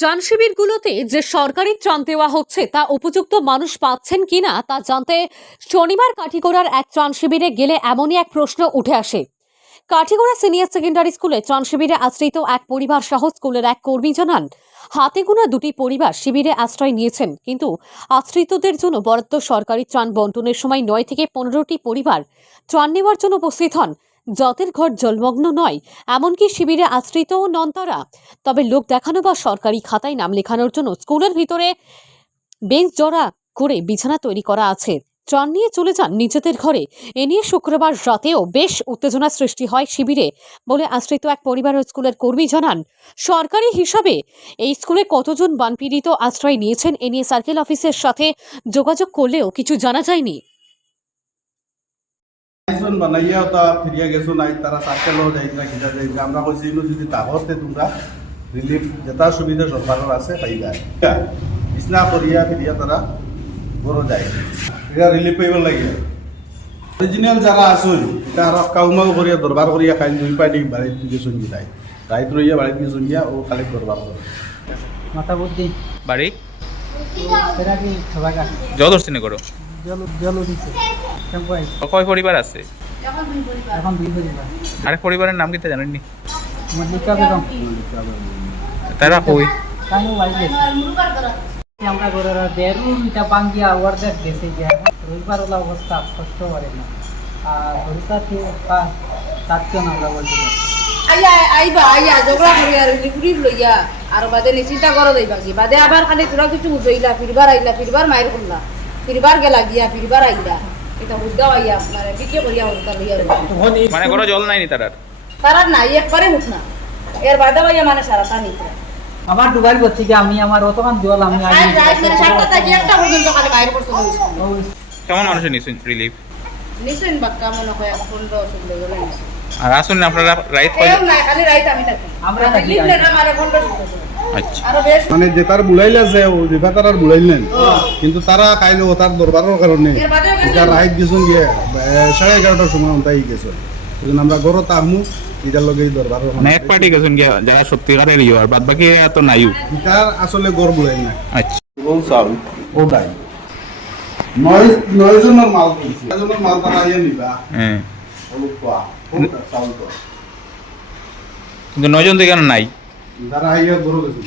ত্রাণ শিবিরগুলোতে যে সরকারি ত্রাণ দেওয়া হচ্ছে তা উপযুক্ত মানুষ পাচ্ছেন কিনা তা জানতে শনিবার কাঠিগড়ার এক ত্রাণ শিবিরে গেলে এমনই এক প্রশ্ন উঠে আসে। কাঠিগড়া সিনিয়র সেকেন্ডারি স্কুলে ত্রাণ শিবিরে আশ্রিত এক পরিবার সহ স্কুলের এক কর্মী জানান, হাতে গোনা দুটি পরিবার শিবিরে আশ্রয় নিয়েছেন, কিন্তু আশ্রিতদের জন্য বরাদ্দ সরকারি ত্রাণ বন্টনের সময় 9 থেকে 15টি পরিবার ত্রাণ নেওয়ার জন্য উপস্থিত হন। যাদের ঘর জলমগ্ন নয়, এমনকি শিবিরে আশ্রিতও নন তারা। তবে লোক দেখানো বা সরকারি খাতায় নাম লেখানোর জন্য স্কুলের ভিতরে বেঞ্চ জড়া করে বিছানা তৈরি করা আছে। ত্রাণ নিয়ে চলে যান নিজেদের ঘরে। এ নিয়ে শুক্রবার রাতেও বেশ উত্তেজনা সৃষ্টি হয় শিবিরে বলে আশ্রিত এক পরিবার ও স্কুলের কর্মী জানান। সরকারি হিসাবে এই স্কুলে কতজন বানপীড়িত আশ্রয় নিয়েছেন এ নিয়ে সার্কেল অফিসের সাথে যোগাযোগ করলেও কিছু জানা যায়নি। বানাইয়া তা ফিরিয়া গেছো নাই তারা সার্কেলও যাইতা কিনা যাইতা আমরা কইছিল যদি তাহতে তোমরা রিলিফ যেটা সুবিধা সরকারের আছে পাইবা বিছনা করিয়া ফিরিয়া তারা বড় যায় এটা রিলিফ পাইব লাগে। অরিজিনাল যারা আসুন এটা আর কাউমাও করিয়া দরবার করিয়া খাই দুই পাই দিই বাড়ি গেছুন গিলাই রাইত রইয়া বাড়ি গেছুন গিয়া ও খালি দরবার করে মাথা বুদ্ধি বাড়ি সেটা কি সবাই কাছে জল দর্শনে করো। জল উঠিছে টেম্পোরারি কয় পরিবার আছে? এখন দুই পরিবার আরেক পরিবারের নাম কিতা জানেননি? মল্লিকা বেগম তারা কই? কাইনো বাড়ি গেছে আমরা ঘরের দেড় মিটা বাঙ্গিয়া ওয়ার্ডের গেছে যে রবিবার ওলা অবস্থা কষ্ট করে না আর হরিতা সাতজন আমরা বলতে পারি আইবা আইয়া ঝগড়া করি আর লিপুরি লইয়া আর বাদে চিন্তা করো যাইবা কি বাদে আবার খালি তোরা কিছু উঠইলা ফিরবার আইলা ফিরবার মায়ের করলা ফিরবার গেলা গিয়া ফিরবার আইলা এটা উদ্দাও আইয়া আপনার বিক্রি করিয়া উঠতা লইয়া মানে কোনো জল নাইনি তারার? তারা নাই একবারে উঠ না এর বাদে ভাইয়া মানে সারা তা নিতে আমার ডুবাই করছি যে আমি আমার অতখান জল আমি আগে সাতটা থেকে একটা পর্যন্ত খালি বাইরে পড়ছে কেমন মানুষের নিশ্চয় রিলিফ নিছেন বাক্কা মনে হয় 15-16 গেলে নিছেন আর আসুন আপনারা রাইট পাই? না খালি রাইট আমি থাকি আমরা থাকি লিখলে আমারে 15 আচ্ছা আর বেশ মানে যে তার বুলাইলা যে ও রিভা তার বুলাইলেন কিন্তু তারা খাইলো তার দরবারের কারণে এর বাদেও এটা রাইত গেছুন গিয়ে 11:30টার সময় তাই গেছে এই আমরা ঘরত আহমু এটার লগে দরবারের মানে এক পার্টি গেছেন গিয়া যারা সত্যিকারের ইয়ে আর বাদ বাকি এত নাইও। এটার আসলে গড় বুলাই না আচ্ছা এবং চাউল ওটাই নয় জনের মাল কিনছি জনের মাল তারা ইয়ে নিবা হ্যাঁ, হলুদ পাওয়া চাউল তো কিন্তু 9 জন তো এখানে নাই যারা ইয়ে গরু গেছে